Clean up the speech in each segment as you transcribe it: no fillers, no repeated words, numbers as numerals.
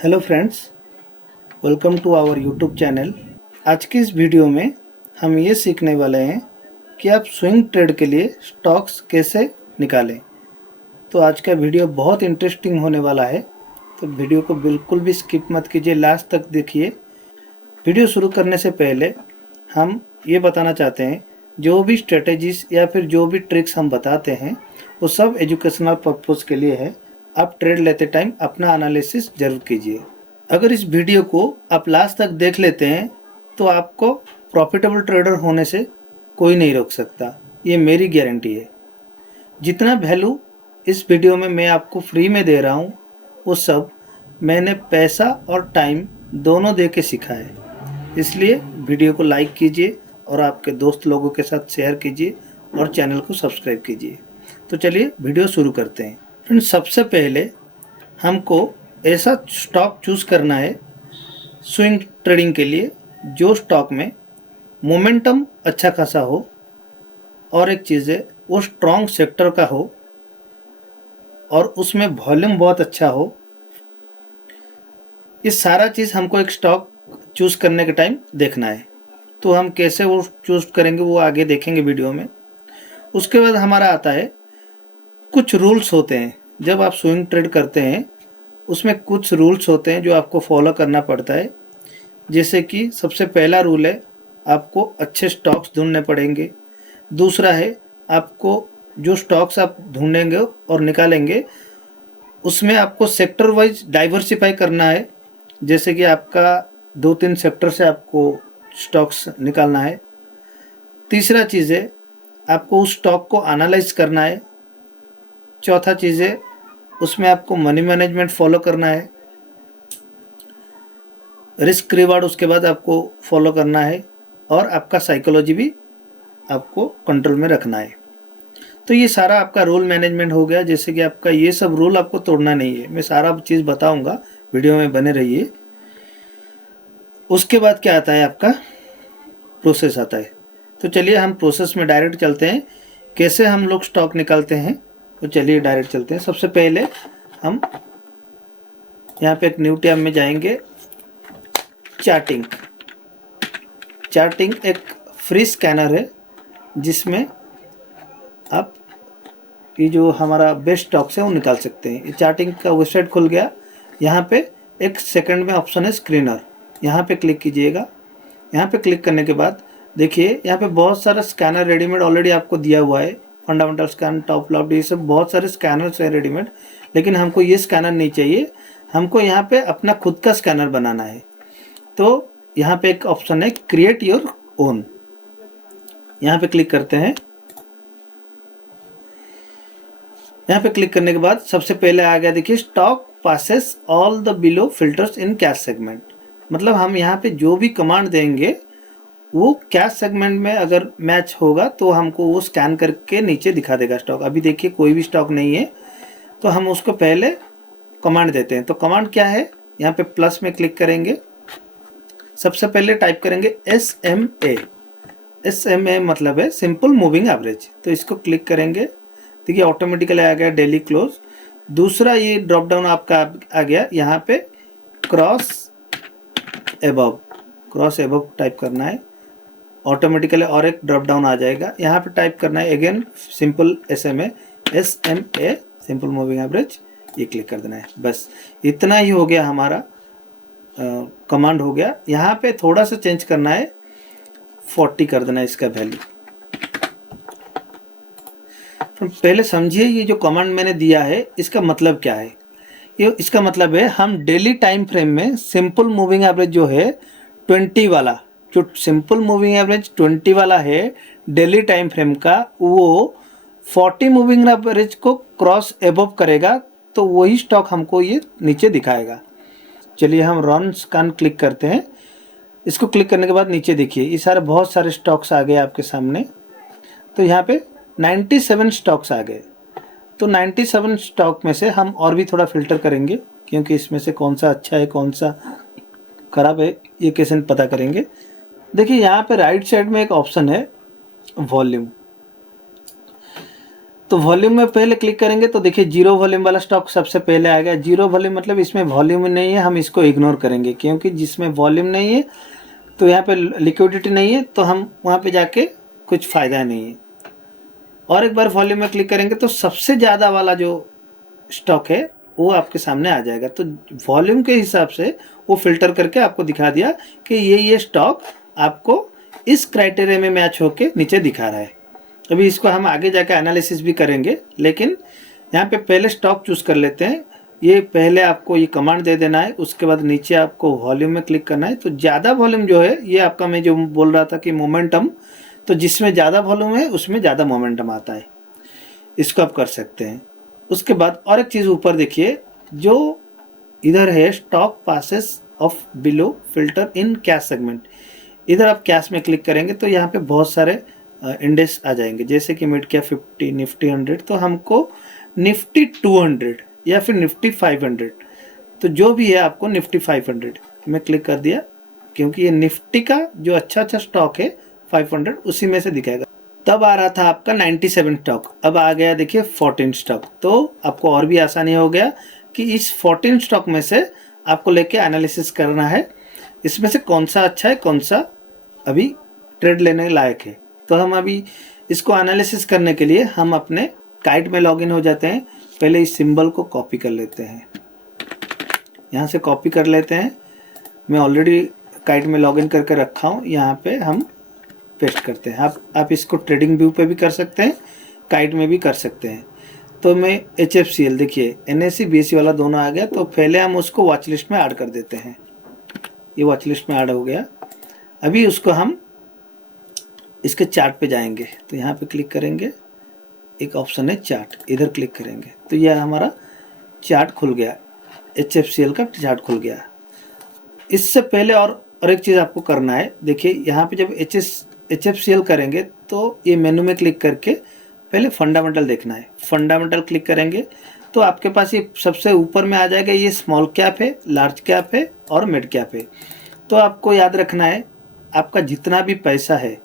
Hello friends, welcome to our YouTube channel. आज की इस वीडियो में हम ये सीखने वाले हैं कि आप स्विंग ट्रेड के लिए स्टॉक्स कैसे निकालें। तो आज का वीडियो बहुत इंटरेस्टिंग होने वाला है, तो वीडियो को बिल्कुल भी स्किप मत कीजिए, लास्ट तक देखिए। वीडियो शुरू करने से पहले हम ये बताना चाहते हैं, जो भी स्ट्रेटेजीज या फिर जो भी ट्रिक्स हम बताते हैं वो सब एजुकेशनल पर्पज़ के लिए है। आप ट्रेड लेते टाइम अपना एनालिसिस जरूर कीजिए। अगर इस वीडियो को आप लास्ट तक देख लेते हैं तो आपको प्रॉफिटेबल ट्रेडर होने से कोई नहीं रोक सकता, ये मेरी गारंटी है। जितना वैल्यू इस वीडियो में मैं आपको फ्री में दे रहा हूँ वो सब मैंने पैसा और टाइम दोनों दे के सीखा है। इसलिए वीडियो को लाइक कीजिए और आपके दोस्त लोगों के साथ शेयर कीजिए और चैनल को सब्सक्राइब कीजिए। तो चलिए वीडियो शुरू करते हैं। फ्रेंड्स, सबसे पहले हमको ऐसा स्टॉक चूज़ करना है स्विंग ट्रेडिंग के लिए जो स्टॉक में मोमेंटम अच्छा खासा हो, और एक चीज़ है वो स्ट्रॉन्ग सेक्टर का हो और उसमें वॉल्यूम बहुत अच्छा हो। ये सारा चीज़ हमको एक स्टॉक चूज़ करने के टाइम देखना है। तो हम कैसे वो चूज़ करेंगे वो आगे देखेंगे वीडियो में। उसके बाद हमारा आता है, कुछ रूल्स होते हैं जब आप स्विंग ट्रेड करते हैं, उसमें कुछ रूल्स होते हैं जो आपको फॉलो करना पड़ता है। जैसे कि सबसे पहला रूल है, आपको अच्छे स्टॉक्स ढूंढने पड़ेंगे। दूसरा है, आपको जो स्टॉक्स आप ढूंढेंगे और निकालेंगे उसमें आपको सेक्टर वाइज डाइवर्सिफाई करना है। जैसे कि आपका 2-3 सेक्टर से आपको स्टॉक्स निकालना है। तीसरा चीज़ है, आपको उस स्टॉक को एनालाइज करना है। चौथा चीज़ है, उसमें आपको मनी मैनेजमेंट फॉलो करना है। रिस्क रिवार्ड उसके बाद आपको फॉलो करना है और आपका साइकोलॉजी भी आपको कंट्रोल में रखना है। तो ये सारा आपका रूल मैनेजमेंट हो गया। जैसे कि आपका ये सब रूल आपको तोड़ना नहीं है, मैं सारा चीज़ बताऊंगा, वीडियो में बने रहिए। उसके बाद क्या आता है, आपका प्रोसेस आता है। तो चलिए हम प्रोसेस में डायरेक्ट चलते हैं, कैसे हम लोग स्टॉक निकालते हैं। तो चलिए डायरेक्ट चलते हैं। सबसे पहले हम यहाँ पे एक न्यू टैब में जाएंगे। चार्टिंग एक फ्री स्कैनर है जिसमें आप ये जो हमारा बेस्ट स्टॉक्स है वो निकाल सकते हैं। ये चार्टिंग का वेबसाइट खुल गया। यहाँ पे एक सेकंड में ऑप्शन है स्क्रीनर, यहाँ पे क्लिक कीजिएगा। यहाँ पे क्लिक करने के बाद देखिए यहाँ पे बहुत सारा स्कैनर रेडीमेड ऑलरेडी आपको दिया हुआ है। फंडामेंटल स्कैन, टॉप लॉफ्ट, ये सब बहुत सारे स्कैनर्स हैं रेडीमेड, लेकिन हमको ये स्कैनर नहीं चाहिए। हमको यहाँ पे अपना खुद का स्कैनर बनाना है। तो यहाँ पे एक ऑप्शन है क्रिएट योर ओन, यहाँ पे क्लिक करते हैं। यहाँ पे क्लिक करने के बाद सबसे पहले आ गया, देखिए stock passes all the below filters in cash segment. मतलब हम यहाँ पे जो भी कमांड देंगे वो कैश सेगमेंट में अगर मैच होगा तो हमको वो स्कैन करके नीचे दिखा देगा स्टॉक। अभी देखिए कोई भी स्टॉक नहीं है, तो हम उसको पहले कमांड देते हैं। तो कमांड क्या है, यहाँ पे प्लस में क्लिक करेंगे। सबसे पहले टाइप करेंगे SMA। SMA मतलब है सिंपल मूविंग एवरेज। तो इसको क्लिक करेंगे, देखिए ऑटोमेटिकली आ गया डेली क्लोज। दूसरा ये ड्रॉप डाउन आपका आ गया, यहाँ पे क्रॉस एबव टाइप करना है, ऑटोमेटिकली और एक ड्रॉप डाउन आ जाएगा। यहाँ पे टाइप करना है again simple SMA simple moving average, ये क्लिक कर देना है। बस इतना ही हो गया, हमारा कमांड हो गया। यहाँ पे थोड़ा सा चेंज करना है, 40 कर देना है इसका वैल्यू। पहले समझिए ये जो कमांड मैंने दिया है इसका मतलब क्या है। ये इसका मतलब है, हम डेली टाइम फ्रेम में सिंपल मूविंग एवरेज जो है 20 वाला, जो सिंपल मूविंग एवरेज 20 वाला है डेली टाइम फ्रेम का, वो 40 मूविंग एवरेज को क्रॉस एबव करेगा तो वही स्टॉक हमको ये नीचे दिखाएगा। चलिए हम रन स्कैन क्लिक करते हैं। इसको क्लिक करने के बाद नीचे देखिए ये सारे बहुत सारे स्टॉक्स आ गए आपके सामने। तो यहाँ पे 97 स्टॉक्स आ गए। तो 97 स्टॉक में से हम और भी थोड़ा फिल्टर करेंगे, क्योंकि इसमें से कौन सा अच्छा है कौन सा खराब है ये कैसे पता करेंगे। देखिए यहाँ पे राइट साइड में एक ऑप्शन है वॉल्यूम। तो वॉल्यूम में पहले क्लिक करेंगे तो देखिए जीरो वॉल्यूम वाला स्टॉक सबसे पहले आ गया। जीरो वॉल्यूम मतलब इसमें वॉल्यूम नहीं है, हम इसको इग्नोर करेंगे क्योंकि जिसमें वॉल्यूम नहीं है तो यहाँ पे लिक्विडिटी नहीं है, तो हम वहाँ पे जाके कुछ फ़ायदा नहीं है। और एक बार वॉल्यूम में क्लिक करेंगे तो सबसे ज़्यादा वाला जो स्टॉक है वो आपके सामने आ जाएगा। तो वॉल्यूम के हिसाब से वो फिल्टर करके आपको दिखा दिया कि ये स्टॉक आपको इस क्राइटेरिया में मैच होके नीचे दिखा रहा है। अभी इसको हम आगे जाकर एनालिसिस भी करेंगे, लेकिन यहाँ पे पहले स्टॉक चूज़ कर लेते हैं। ये पहले आपको ये कमांड दे देना है, उसके बाद नीचे आपको वॉल्यूम में क्लिक करना है। तो ज़्यादा वॉल्यूम जो है ये आपका, मैं जो बोल रहा था कि मोमेंटम, तो जिसमें ज़्यादा वॉल्यूम है उसमें ज़्यादा मोमेंटम आता है, इसको आप कर सकते हैं। उसके बाद और एक चीज़ ऊपर देखिए, जो इधर है stock passes of below filter in cash segment, इधर आप कैश में क्लिक करेंगे तो यहाँ पे बहुत सारे इंडेक्स आ जाएंगे, जैसे कि मिड कैप 50, निफ्टी 100, तो हमको निफ्टी 200 या फिर निफ्टी 500, तो जो भी है आपको निफ्टी 500 में क्लिक कर दिया, क्योंकि ये निफ्टी का जो अच्छा स्टॉक है 500 उसी में से दिखाएगा। तब आ रहा था आपका 97 स्टॉक, अब आ गया देखिए 14 स्टॉक। तो आपको और भी आसानी हो गया कि इस 14 स्टॉक में से आपको लेके एनालिसिस करना है, इसमें से कौन सा अच्छा है, कौन सा अभी ट्रेड लेने लायक है। तो हम अभी इसको एनालिसिस करने के लिए हम अपने काइट में लॉगिन हो जाते हैं। पहले इस सिंबल को कॉपी कर लेते हैं, यहाँ से कॉपी कर लेते हैं। मैं ऑलरेडी काइट में लॉगिन करके रखा हूँ, यहाँ पे हम पेस्ट करते हैं। आप इसको ट्रेडिंग व्यू पे भी कर सकते हैं, काइट में भी कर सकते हैं। तो मैं HFCL देखिए NSE BSE वाला दोनों आ गया, तो पहले हम उसको वॉच लिस्ट में ऐड कर देते हैं। ये वॉच लिस्ट में ऐड हो गया। अभी उसको हम इसके चार्ट पे जाएंगे, तो यहाँ पे क्लिक करेंगे, एक ऑप्शन है चार्ट, इधर क्लिक करेंगे तो यह हमारा चार्ट खुल गया, HFCL का चार्ट खुल गया। इससे पहले और एक चीज़ आपको करना है, देखिए यहाँ पे जब HFCL करेंगे तो ये मेनू में क्लिक करके पहले फंडामेंटल देखना है। फंडामेंटल क्लिक करेंगे तो आपके पास ये सबसे ऊपर में आ जाएगा, ये स्मॉल कैप है, लार्ज कैप है और मिड कैप है। तो आपको याद रखना है, आपका जितना भी पैसा है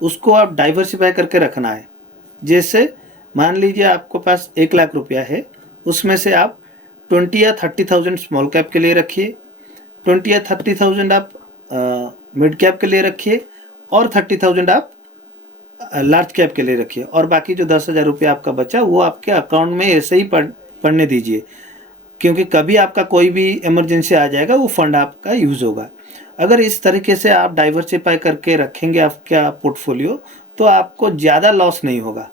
उसको आप डाइवर्सिफाई करके रखना है। जैसे मान लीजिए आपके पास 1 लाख रुपया है, उसमें से आप 20 या 30,000 स्मॉल कैप के लिए रखिए, 20 या 30,000 आप मिड कैप के लिए रखिए और 30,000 आप लार्ज कैप के लिए रखिए, और बाकी जो 10,000 रुपया आपका बचा वो आपके अकाउंट में ऐसे ही पढ़ने दीजिए, क्योंकि कभी आपका कोई भी इमरजेंसी आ जाएगा, वो फंड आपका यूज़ होगा। अगर इस तरीके से आप डाइवर्सिफाई करके रखेंगे आपका पोर्टफोलियो, तो आपको ज़्यादा लॉस नहीं होगा।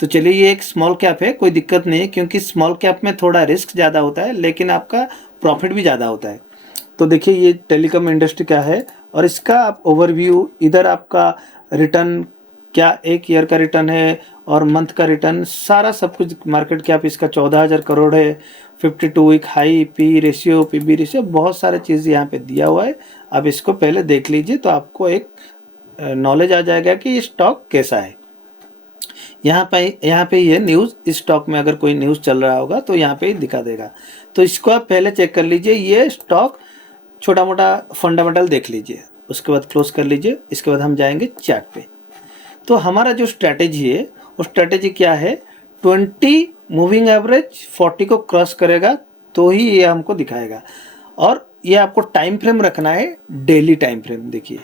तो चलिए, ये एक स्मॉल कैप है, कोई दिक्कत नहीं है, क्योंकि स्मॉल कैप में थोड़ा रिस्क ज़्यादा होता है लेकिन आपका प्रॉफिट भी ज़्यादा होता है। तो देखिए ये टेलीकॉम इंडस्ट्री क्या है, और इसका आप ओवरव्यू, इधर आपका रिटर्न क्या 1 ईयर का रिटर्न है और मंथ का रिटर्न, सारा सब कुछ। मार्केट कैप इसका 14,000 करोड़ है, 52 week high, P ratio, PB ratio, बहुत सारे चीज़ यहाँ पे दिया हुआ है। आप इसको पहले देख लीजिए तो आपको एक नॉलेज आ जाएगा कि ये स्टॉक कैसा है। यहाँ पे ये न्यूज़, इस स्टॉक में अगर कोई न्यूज़ चल रहा होगा तो यहाँ पे ही दिखा देगा। तो इसको आप पहले चेक कर लीजिए, ये स्टॉक छोटा मोटा फंडामेंटल देख लीजिए, उसके बाद क्लोज कर लीजिए। इसके बाद हम जाएंगे चार्ट पे। तो हमारा जो स्ट्रैटेजी है वो स्ट्रैटेजी क्या है, 20 मूविंग एवरेज 40 को क्रॉस करेगा तो ही ये हमको दिखाएगा। और ये आपको टाइम फ्रेम रखना है, डेली टाइम फ्रेम, देखिए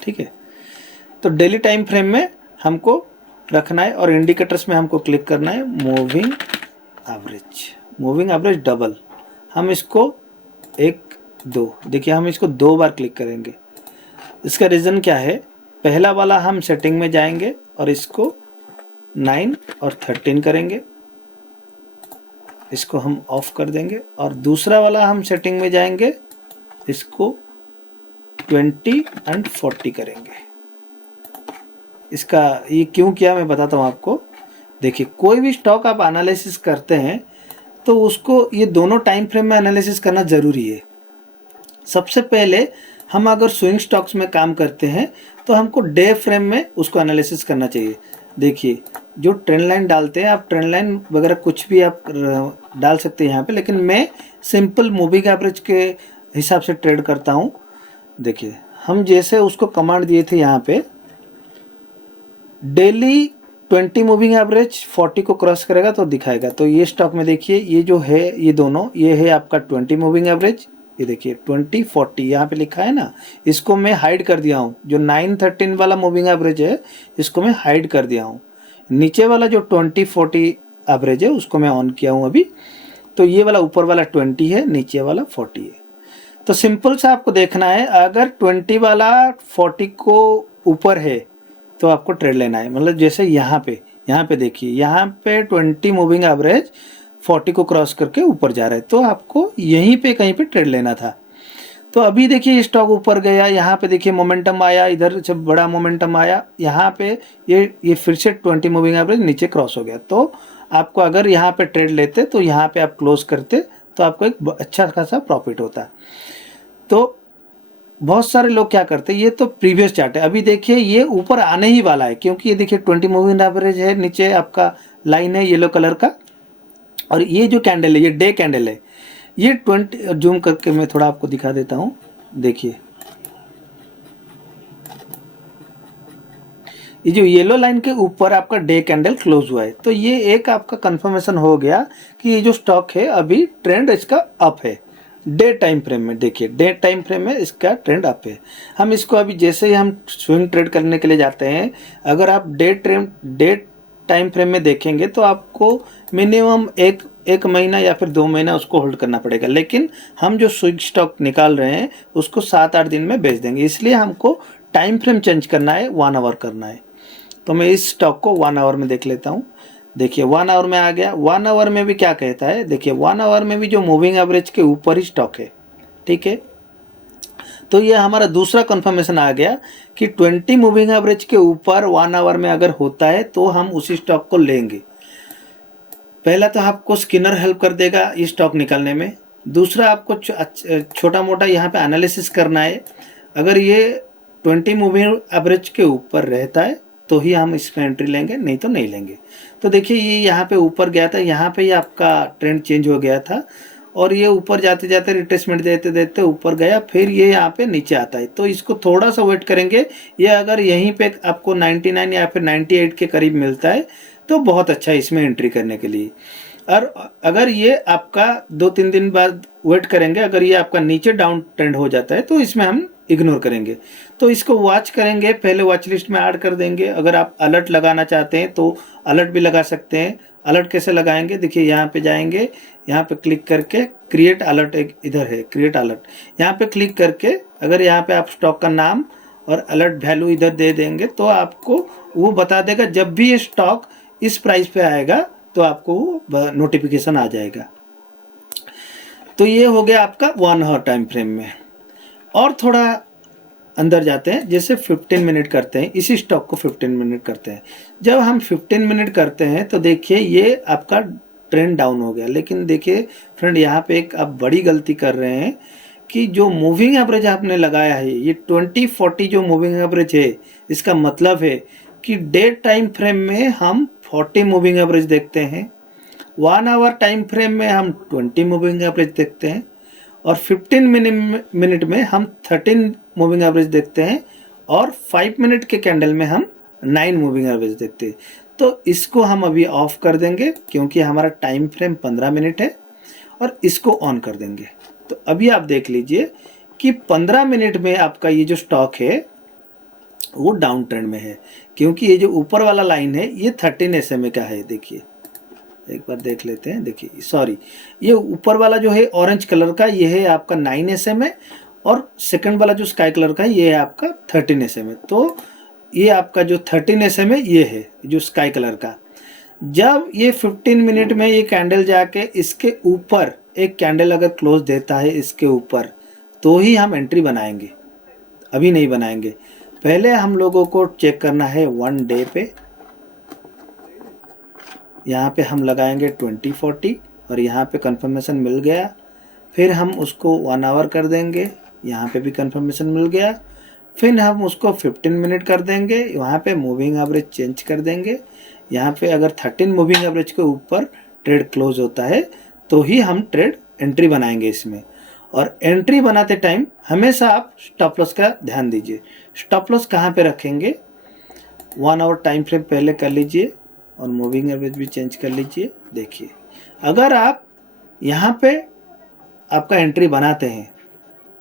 ठीक है। तो डेली टाइम फ्रेम में हमको रखना है, और इंडिकेटर्स में हमको क्लिक करना है मूविंग एवरेज डबल। हम इसको 1 2, देखिए हम इसको 2 बार क्लिक करेंगे। इसका रीज़न क्या है, पहला वाला हम सेटिंग में जाएंगे और इसको 9 और 13 करेंगे, इसको हम ऑफ कर देंगे। और दूसरा वाला हम सेटिंग में जाएंगे, इसको 20 और 40 करेंगे। इसका ये क्यों किया मैं बताता हूँ आपको। देखिए कोई भी स्टॉक आप एनालिसिस करते हैं तो उसको ये दोनों टाइम फ्रेम में एनालिसिस करना ज़रूरी है। सबसे पहले हम अगर स्विंग स्टॉक्स में काम करते हैं तो हमको डे फ्रेम में उसको एनालिसिस करना चाहिए। देखिए जो ट्रेंड लाइन डालते हैं, आप ट्रेंड लाइन वगैरह कुछ भी आप डाल सकते हैं यहाँ पे, लेकिन मैं सिंपल मूविंग एवरेज के हिसाब से ट्रेड करता हूँ। देखिए हम जैसे उसको कमांड दिए थे यहाँ पे, डेली 20 मूविंग एवरेज 40 को क्रॉस करेगा तो दिखाएगा। तो ये स्टॉक में देखिए ये जो है ये दोनों, ये है आपका 20 मूविंग एवरेज, ये देखिए 20 40 यहाँ पे लिखा है ना, इसको मैं हाइड कर दिया हूँ। जो 913 वाला मूविंग एवरेज है इसको मैं हाइड कर दिया हूँ। नीचे वाला जो 20 40 एवरेज है उसको मैं ऑन किया हूँ अभी। तो ये वाला ऊपर वाला 20 है, नीचे वाला 40 है। तो सिंपल से आपको देखना है, अगर 20 वाला 40 को ऊपर है तो आपको ट्रेड लेना है। मतलब जैसे यहाँ पे देखिए, यहाँ पे 20 मूविंग एवरेज 40 को क्रॉस करके ऊपर जा रहा है, तो आपको यहीं पे कहीं पे ट्रेड लेना था। तो अभी देखिए स्टॉक ऊपर गया, यहाँ पे देखिए मोमेंटम आया, इधर से बड़ा मोमेंटम आया, यहाँ पे ये फिर से 20 मूविंग एवरेज नीचे क्रॉस हो गया। तो आपको अगर यहाँ पे ट्रेड लेते तो यहाँ पे आप क्लोज करते तो आपको एक अच्छा खासा प्रॉफिट होता। तो बहुत सारे लोग क्या करते हैं, ये तो प्रीवियस चार्ट है, अभी देखिए ये ऊपर आने ही वाला है, क्योंकि ये देखिए 20 मूविंग एवरेज है, नीचे आपका लाइन है येलो कलर का, और ये जो कैंडल है ये डे कैंडल है। ये 20 जूम करके मैं थोड़ा आपको दिखा देता हूँ। देखिए ये जो येलो लाइन के ऊपर आपका डे कैंडल क्लोज हुआ है, तो ये एक आपका कंफर्मेशन हो गया कि ये जो स्टॉक है अभी ट्रेंड इसका अप है। डे टाइम फ्रेम में देखिए, डे टाइम फ्रेम में इसका ट्रेंड अप है। हम इसको अभी जैसे ही हम स्विंग ट्रेड करने के लिए जाते हैं, अगर आप डे टाइम फ्रेम में देखेंगे तो आपको मिनिमम एक महीना या फिर 2 महीना उसको होल्ड करना पड़ेगा। लेकिन हम जो स्विंग स्टॉक निकाल रहे हैं उसको 7-8 दिन में बेच देंगे, इसलिए हमको टाइम फ्रेम चेंज करना है, 1 आवर करना है। तो मैं इस स्टॉक को 1 आवर में देख लेता हूँ। देखिए 1 आवर में आ गया। 1 आवर में भी क्या कहता है, देखिए 1 आवर में भी जो मूविंग एवरेज के ऊपर ही स्टॉक है, ठीक है। तो ये हमारा दूसरा कंफर्मेशन आ गया कि 20 मूविंग एवरेज के ऊपर 1 आवर में अगर होता है तो हम उसी स्टॉक को लेंगे। पहला तो आपको स्किनर हेल्प कर देगा ये स्टॉक निकालने में। दूसरा आपको छोटा मोटा यहाँ पे एनालिसिस करना है। अगर ये 20 मूविंग एवरेज के ऊपर रहता है तो ही हम इसमें एंट्री लेंगे, नहीं तो नहीं लेंगे। तो देखिए ये यहाँ पे ऊपर गया था, यहाँ पे ही आपका ट्रेंड चेंज हो गया था, और ये ऊपर जाते जाते रिट्रेसमेंट देते देते ऊपर गया, फिर ये यहाँ पे नीचे आता है। तो इसको थोड़ा सा वेट करेंगे। ये अगर यहीं पे आपको 99 या फिर 98 के करीब मिलता है तो बहुत अच्छा है इसमें एंट्री करने के लिए। और अगर ये आपका 2-3 दिन बाद वेट करेंगे, अगर ये आपका नीचे डाउन ट्रेंड हो जाता है तो इसमें हम इग्नोर करेंगे। तो इसको वॉच करेंगे, पहले वॉच लिस्ट में ऐड कर देंगे। अगर आप अलर्ट लगाना चाहते हैं तो अलर्ट भी लगा सकते हैं। अलर्ट कैसे लगाएंगे, देखिए यहाँ पे जाएंगे, यहाँ पे क्लिक करके क्रिएट अलर्ट, एक इधर है क्रिएट अलर्ट, यहाँ पे क्लिक करके अगर यहाँ पे आप स्टॉक का नाम और अलर्ट वैल्यू इधर दे देंगे तो आपको वो बता देगा। जब भी ये स्टॉक इस प्राइस पे आएगा तो आपको नोटिफिकेशन आ जाएगा। तो ये हो गया आपका 1 आवर टाइम फ्रेम में। और थोड़ा अंदर जाते हैं, जैसे 15 मिनट करते हैं, इसी स्टॉक को 15 मिनट करते हैं। जब हम 15 मिनट करते हैं तो देखिए ये आपका ट्रेंड डाउन हो गया। लेकिन देखिए फ्रेंड, यहाँ पे एक आप बड़ी गलती कर रहे हैं कि जो मूविंग एवरेज आपने लगाया है, ये 20-40 जो मूविंग एवरेज है, इसका मतलब है कि डे टाइम फ्रेम में हम 40 मूविंग एवरेज देखते हैं, 1 आवर टाइम फ्रेम में हम 20 मूविंग एवरेज देखते हैं, और 15 मिनट में हम 13 मूविंग एवरेज देखते हैं, और 5 मिनट के कैंडल में हम 9 मूविंग एवरेज देखते हैं। तो इसको हम अभी ऑफ कर देंगे क्योंकि हमारा टाइम फ्रेम 15 मिनट है, और इसको ऑन कर देंगे। तो अभी आप देख लीजिए कि 15 मिनट में आपका ये जो स्टॉक है वो डाउन ट्रेंड में है, क्योंकि ये जो ऊपर वाला लाइन है ये 13 SMA का है। देखिए एक बार देख लेते हैं, देखिए सॉरी, ये ऊपर वाला जो है ऑरेंज कलर का ये है आपका 9 SMA, और सेकंड वाला जो स्काई कलर का है ये है आपका 13 SMA। तो ये आपका जो 13 SMA ये है जो स्काई कलर का। जब ये 15 मिनट में ये कैंडल जाके इसके ऊपर एक कैंडल अगर क्लोज देता है इसके ऊपर, तो ही हम एंट्री बनाएंगे, अभी नहीं बनाएंगे। पहले हम लोगों को चेक करना है 1 डे पे। यहाँ पे हम लगाएंगे 20-40, और यहाँ पे कंफर्मेशन मिल गया। फिर हम उसको 1 आवर कर देंगे, यहाँ पे भी कंफर्मेशन मिल गया। फिर हम उसको 15 मिनट कर देंगे, वहाँ पे मूविंग एवरेज चेंज कर देंगे। यहाँ पे अगर 13 मूविंग एवरेज के ऊपर ट्रेड क्लोज होता है तो ही हम ट्रेड एंट्री बनाएंगे इसमें। और एंट्री बनाते टाइम हमेशा आप स्टॉप लॉस का ध्यान दीजिए। स्टॉप लॉस कहाँ पे रखेंगे, 1 आवर टाइम फ्रेम पहले कर लीजिए, और मूविंग एवरेज भी चेंज कर लीजिए। देखिए अगर आप यहाँ पे आपका एंट्री बनाते हैं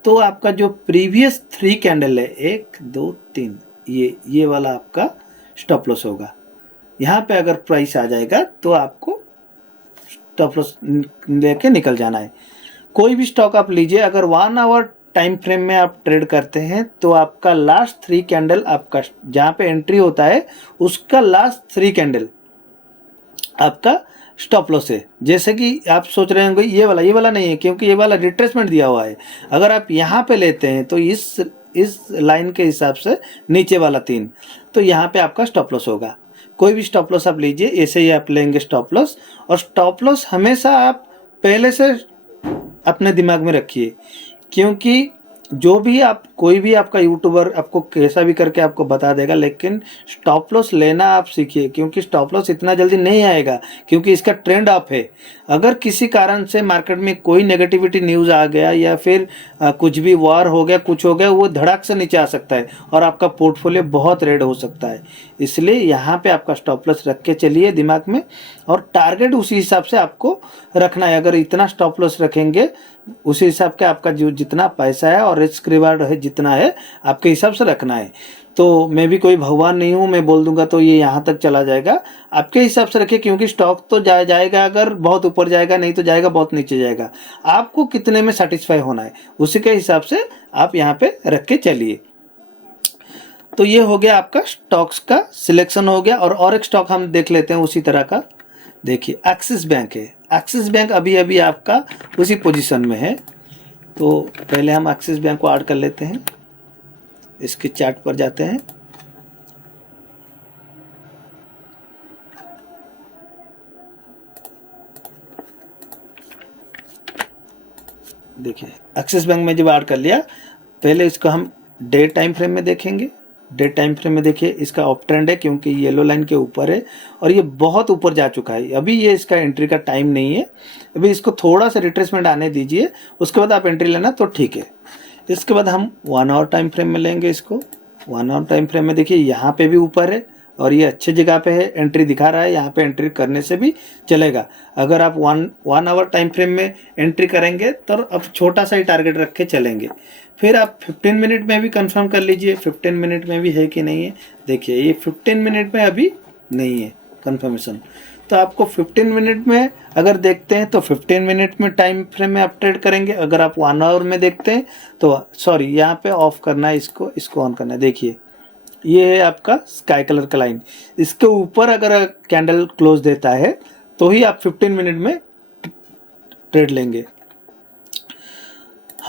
तो आपका जो प्रीवियस 3 कैंडल है 1 2 3 ये वाला आपका स्टॉप लॉस होगा। यहाँ पे अगर प्राइस आ जाएगा तो आपको स्टॉप लॉस लेके निकल जाना है। कोई भी स्टॉक आप लीजिए, अगर 1 आवर टाइम फ्रेम में आप ट्रेड करते हैं तो आपका लास्ट 3 कैंडल आपका जहाँ पे एंट्री होता है उसका लास्ट 3 कैंडल आपका स्टॉप लॉस है। जैसे कि आप सोच रहे होंगे ये वाला नहीं है, क्योंकि ये वाला रिट्रेसमेंट दिया हुआ है। अगर आप यहाँ पे लेते हैं तो इस लाइन के हिसाब से नीचे वाला 3, तो यहाँ पे आपका स्टॉप लॉस होगा। कोई भी स्टॉप लॉस आप लीजिए, ऐसे ही आप लेंगे स्टॉप लॉस। और स्टॉप लॉस हमेशा आप पहले से अपने दिमाग में रखिए, क्योंकि जो भी आप कोई भी आपका यूट्यूबर आपको कैसा भी करके आपको बता देगा, लेकिन स्टॉप लॉस लेना आप सीखिए, क्योंकि स्टॉप लॉस इतना जल्दी नहीं आएगा, क्योंकि इसका ट्रेंड अप है। अगर किसी कारण से मार्केट में कोई नेगेटिविटी न्यूज़ आ गया या फिर कुछ भी वॉर हो गया, कुछ हो गया, वो धड़ाक से नीचे आ सकता है और आपका पोर्टफोलियो बहुत रेड हो सकता है। इसलिए यहाँ पे आपका स्टॉप लॉस रख के चलिए दिमाग में, और टारगेट उसी हिसाब से आपको रखना है। अगर इतना स्टॉप लॉस रखेंगे उसी हिसाब के आपका जो जितना पैसा है और रिस्क रिवार्ड है जितना है आपके हिसाब से रखना है। तो मैं भी कोई भगवान नहीं हूँ, मैं बोल दूंगा तो ये यहाँ तक चला जाएगा। आपके हिसाब से रखिए, क्योंकि स्टॉक तो जाएगा, अगर बहुत ऊपर जाएगा, नहीं तो जाएगा बहुत नीचे जाएगा। आपको कितने में सेटिस्फाई होना है उसी के हिसाब से आप यहाँ पे रख के चलिए। तो ये हो गया आपका स्टॉक्स का सिलेक्शन हो गया। और एक स्टॉक हम देख लेते हैं उसी तरह का। देखिए एक्सिस बैंक है। एक्सिस बैंक अभी अभी आपका उसी पोजीशन में है। तो पहले हम एक्सिस बैंक को ऐड कर लेते हैं, इसके चार्ट पर जाते हैं। देखिए एक्सिस बैंक में जब ऐड कर लिया, पहले इसको हम डे टाइम फ्रेम में देखेंगे। डे टाइम फ्रेम में देखिए इसका अप ट्रेंड है, क्योंकि येलो लाइन के ऊपर है और ये बहुत ऊपर जा चुका है। अभी ये इसका एंट्री का टाइम नहीं है, अभी इसको थोड़ा सा रिट्रेसमेंट आने दीजिए, उसके बाद आप एंट्री लेना तो ठीक है। इसके बाद हम 1 आवर टाइम फ्रेम में लेंगे इसको। 1 आवर टाइम फ्रेम में देखिए यहाँ पे भी ऊपर है और ये अच्छे जगह पे है, एंट्री दिखा रहा है। यहाँ पे एंट्री करने से भी चलेगा। अगर आप 1 आवर टाइम फ्रेम में एंट्री करेंगे तो अब छोटा सा ही टारगेट रख के चलेंगे। फिर आप 15 मिनट में भी कंफर्म कर लीजिए 15 मिनट में भी है कि नहीं है। देखिए ये 15 मिनट में अभी नहीं है कंफर्मेशन, तो आपको 15 मिनट में अगर देखते हैं तो 15 मिनट में टाइम फ्रेम में आप ट्रेड करेंगे। अगर आप 1 आवर में देखते हैं तो सॉरी, यहाँ पे ऑफ करना है, इसको ऑन करना है। देखिए ये है आपका स्काई कलर का लाइन, इसके ऊपर अगर कैंडल क्लोज देता है तो ही आप 15 मिनट में ट्रेड लेंगे।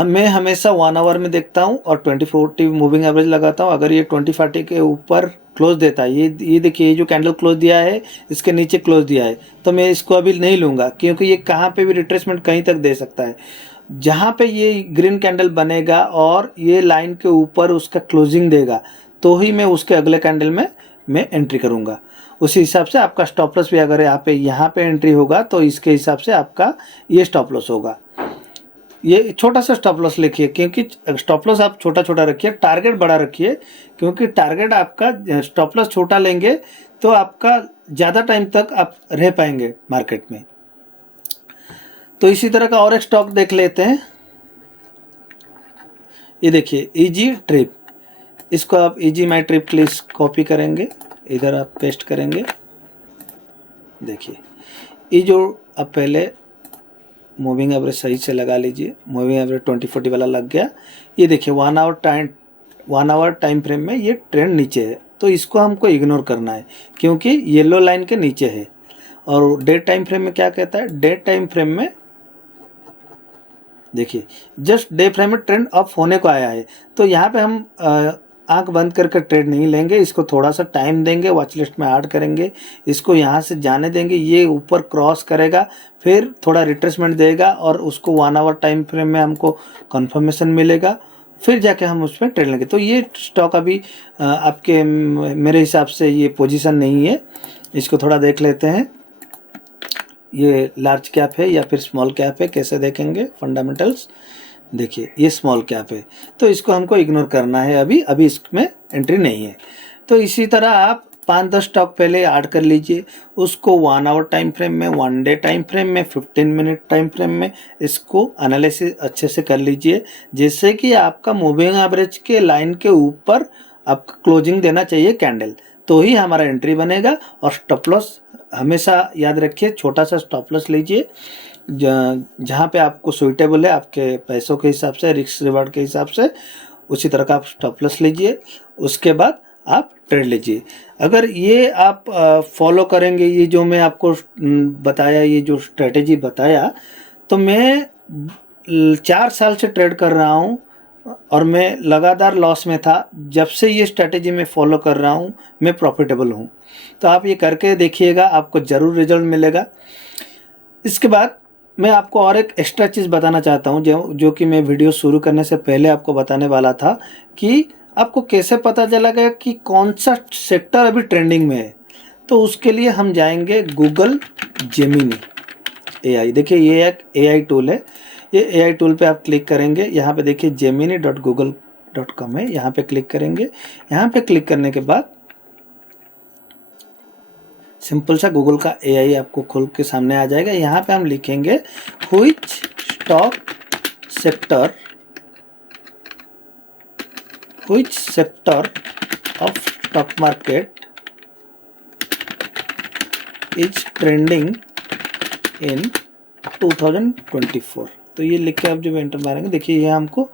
मैं हमेशा 1 आवर में देखता हूँ और 20-40 मूविंग एवरेज लगाता हूँ। अगर ये 20-40 के ऊपर क्लोज देता है, ये देखिए, ये जो कैंडल क्लोज दिया है इसके नीचे क्लोज दिया है, तो मैं इसको अभी नहीं लूँगा, क्योंकि ये कहाँ पे भी रिट्रेसमेंट कहीं तक दे सकता है। जहाँ पे ये ग्रीन कैंडल बनेगा और ये लाइन के ऊपर उसका क्लोजिंग देगा, तो ही मैं उसके अगले कैंडल में मैं एंट्री करूँगा। उसी हिसाब से आपका स्टॉप लॉस भी, अगर यहाँ पे एंट्री होगा तो इसके हिसाब से आपका ये स्टॉप लॉस होगा। ये छोटा सा स्टॉप लॉस लिखिए, क्योंकि स्टॉप लॉस आप छोटा छोटा रखिए, टारगेट बड़ा रखिए, क्योंकि टारगेट आपका स्टॉप लॉस छोटा लेंगे तो आपका ज़्यादा टाइम तक आप रह पाएंगे मार्केट में। तो इसी तरह का और एक स्टॉक देख लेते हैं। ये देखिए इजी ट्रिप, इसको आप इजी माई ट्रिप के लिए कॉपी करेंगे, इधर आप पेस्ट करेंगे। देखिए ये जो आप पहले मूविंग एवरेज सही से लगा लीजिए, मूविंग एवरेज 20-40 वाला लग गया। ये देखिए 1 आवर टाइम फ्रेम में ये ट्रेंड नीचे है, तो इसको हमको इग्नोर करना है, क्योंकि येलो लाइन के नीचे है। और डे टाइम फ्रेम में क्या कहता है, डे टाइम फ्रेम में देखिए जस्ट डे फ्रेम में ट्रेंड अप होने को आया है, तो यहाँ पे हम आंख बंद करके ट्रेड नहीं लेंगे, इसको थोड़ा सा टाइम देंगे, वॉच लिस्ट में ऐड करेंगे, इसको यहाँ से जाने देंगे, ये ऊपर क्रॉस करेगा, फिर थोड़ा रिट्रेसमेंट देगा और उसको 1 आवर टाइम फ्रेम में हमको कंफर्मेशन मिलेगा, फिर जाके हम उसमें ट्रेड लेंगे। तो ये स्टॉक अभी आपके मेरे हिसाब से ये पोजीशन नहीं है। इसको थोड़ा देख लेते हैं, ये लार्ज कैप है या फिर स्मॉल कैप है, कैसे देखेंगे फंडामेंटल्स। देखिए ये स्मॉल कैप है, तो इसको हमको इग्नोर करना है, अभी इसमें एंट्री नहीं है। तो इसी तरह आप 5-10 स्टॉक पहले ऐड कर लीजिए, उसको 1 आवर टाइम फ्रेम में, 1 डे टाइम फ्रेम में, 15 मिनट टाइम फ्रेम में इसको एनालिसिस अच्छे से कर लीजिए, जिससे कि आपका मूविंग एवरेज के लाइन के ऊपर आपका क्लोजिंग देना चाहिए कैंडल, तो ही हमारा एंट्री बनेगा। और स्टॉप लॉस हमेशा याद रखिए, छोटा सा स्टॉप लॉस लीजिए जहाँ पे आपको सुइटेबल है, आपके पैसों के हिसाब से, रिस्क रिवार्ड के हिसाब से, उसी तरह का आप स्टॉप लॉस लीजिए। उसके बाद आप ट्रेड लीजिए। अगर ये आप फॉलो करेंगे, ये जो मैं आपको बताया, ये जो स्ट्रेटेजी बताया, तो मैं 4 साल से ट्रेड कर रहा हूँ और मैं लगातार लॉस में था। जब से ये स्ट्रेटेजी मैं फॉलो कर रहा हूँ मैं प्रॉफिटेबल हूँ। तो आप ये करके देखिएगा, आपको ज़रूर रिजल्ट मिलेगा। इसके बाद मैं आपको और एक एक्स्ट्रा चीज़ बताना चाहता हूँ, जो कि मैं वीडियो शुरू करने से पहले आपको बताने वाला था, कि आपको कैसे पता चलेगा कि कौन सा सेक्टर अभी ट्रेंडिंग में है। तो उसके लिए हम जाएंगे गूगल जेमिनी AI। देखिए ये एक AI टूल है। ये AI टूल पे आप क्लिक करेंगे, यहाँ पे देखिए gemini.google.com है, यहाँ पे क्लिक करेंगे। यहाँ पे क्लिक करने के बाद सिंपल सा गूगल का AI आपको खोल के सामने आ जाएगा। यहाँ पे हम लिखेंगे which stock sector of stock market is trending in 2024। तो ये लिख के आप जब एंटर मारेंगे, देखिए ये हमको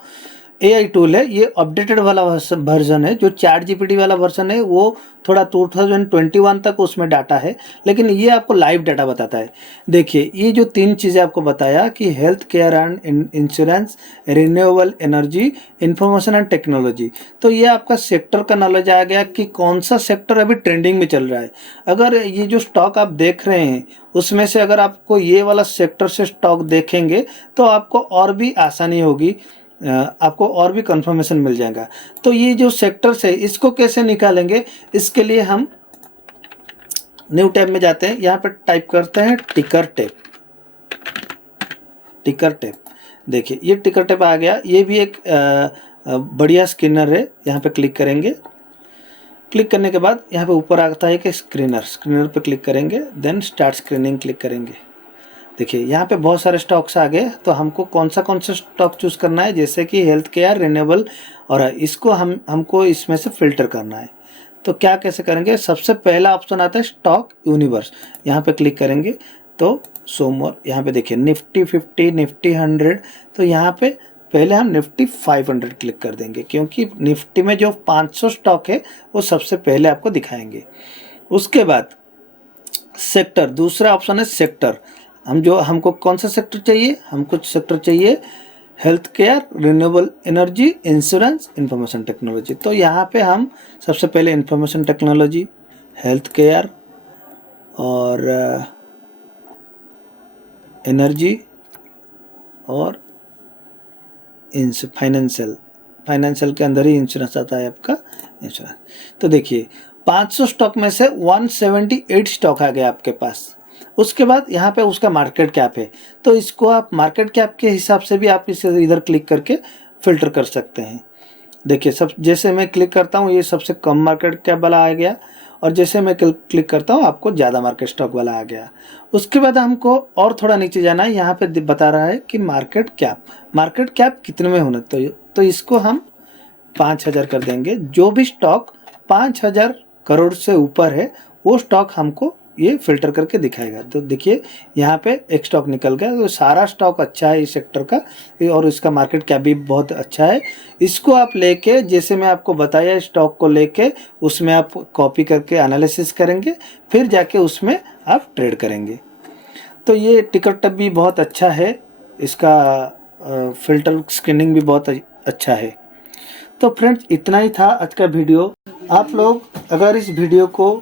AI टूल है। ये अपडेटेड वाला वर्जन है। जो चैट GPT वाला वर्जन है वो थोड़ा 2021 तक उसमें डाटा है, लेकिन ये आपको लाइव डाटा बताता है। देखिए ये जो 3 चीज़ें आपको बताया कि health care and insurance, renewable energy, information and technology, तो ये आपका सेक्टर का नॉलेज आ गया कि कौन सा सेक्टर अभी ट्रेंडिंग में चल रहा है। अगर ये जो स्टॉक आप देख रहे हैं उसमें से अगर आपको ये वाला सेक्टर से स्टॉक देखेंगे तो आपको और भी आसानी होगी, आपको और भी कंफर्मेशन मिल जाएगा। तो ये जो सेक्टर्स है इसको कैसे निकालेंगे, इसके लिए हम न्यू टैब में जाते हैं। यहाँ पर टाइप करते हैं टिकर टैप। देखिए ये टिकर टैप आ गया। ये भी एक बढ़िया स्कैनर है। यहाँ पे क्लिक करेंगे। क्लिक करने के बाद यहाँ पे ऊपर आता है कि स्क्रीनर पे क्लिक करेंगे, देन स्टार्ट स्क्रीनिंग क्लिक करेंगे। देखिए यहाँ पे बहुत सारे स्टॉक्स आ गए, तो हमको कौन सा स्टॉक चूज़ करना है, जैसे कि हेल्थ केयर, रिन्यूएबल, और इसको हमको इसमें से फिल्टर करना है। तो क्या कैसे करेंगे, सबसे पहला ऑप्शन आता है स्टॉक यूनिवर्स। यहाँ पे क्लिक करेंगे तो शो मोर, यहाँ पे देखिए निफ्टी 50, निफ्टी 100, तो यहाँ पे पहले हम निफ्टी 500 क्लिक कर देंगे, क्योंकि निफ्टी में जो 500 स्टॉक है वो सबसे पहले आपको दिखाएंगे। उसके बाद सेक्टर, दूसरा ऑप्शन है सेक्टर। हमको कौन सा सेक्टर चाहिए, हमको सेक्टर चाहिए health care, renewable energy, insurance, information technology. तो यहाँ पे हम सबसे पहले इंफॉर्मेशन टेक्नोलॉजी, हेल्थ केयर और एनर्जी और फाइनेंशियल के अंदर ही इंश्योरेंस आता है आपका इंश्योरेंस। तो देखिए 500 स्टॉक में से 178 स्टॉक आ गया आपके पास। उसके बाद यहाँ पे उसका मार्केट कैप है, तो इसको आप मार्केट कैप के हिसाब से भी आप इसे इधर क्लिक करके फिल्टर कर सकते हैं। देखिए जैसे मैं क्लिक करता हूँ ये सबसे कम मार्केट कैप वाला आ गया, और जैसे मैं क्लिक करता हूँ आपको ज़्यादा मार्केट स्टॉक वाला आ गया। उसके बाद हमको और थोड़ा नीचे जाना है। यहाँ पे बता रहा है कि मार्केट कैप कितने में होना, तो इसको हम 5000 कर देंगे। जो भी स्टॉक 5000 करोड़ से ऊपर है वो स्टॉक हमको ये फिल्टर करके दिखाएगा। तो देखिए यहाँ पे एक स्टॉक निकल गया। तो सारा स्टॉक अच्छा है इस सेक्टर का, और इसका मार्केट कैप भी बहुत अच्छा है। इसको आप लेके, जैसे मैं आपको बताया, स्टॉक को लेके उसमें आप कॉपी करके एनालिसिस करेंगे, फिर जाके उसमें आप ट्रेड करेंगे। तो ये टिकर टैप भी बहुत अच्छा है, इसका फिल्टर स्क्रीनिंग भी बहुत अच्छा है। तो फ्रेंड्स इतना ही था आज का वीडियो। आप लोग अगर इस वीडियो को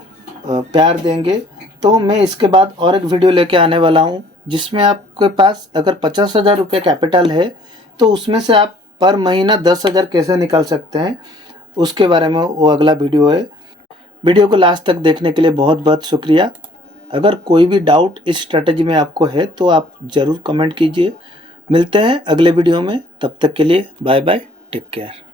प्यार देंगे तो मैं इसके बाद और एक वीडियो लेके आने वाला हूँ, जिसमें आपके पास अगर 50,000 रुपये कैपिटल है तो उसमें से आप पर महीना 10,000 कैसे निकाल सकते हैं, उसके बारे में वो अगला वीडियो है। वीडियो को लास्ट तक देखने के लिए बहुत बहुत शुक्रिया। अगर कोई भी डाउट इस स्ट्रेटजी में आपको है तो आप ज़रूर कमेंट कीजिए। मिलते हैं अगले वीडियो में, तब तक के लिए बाय बाय, टेक केयर।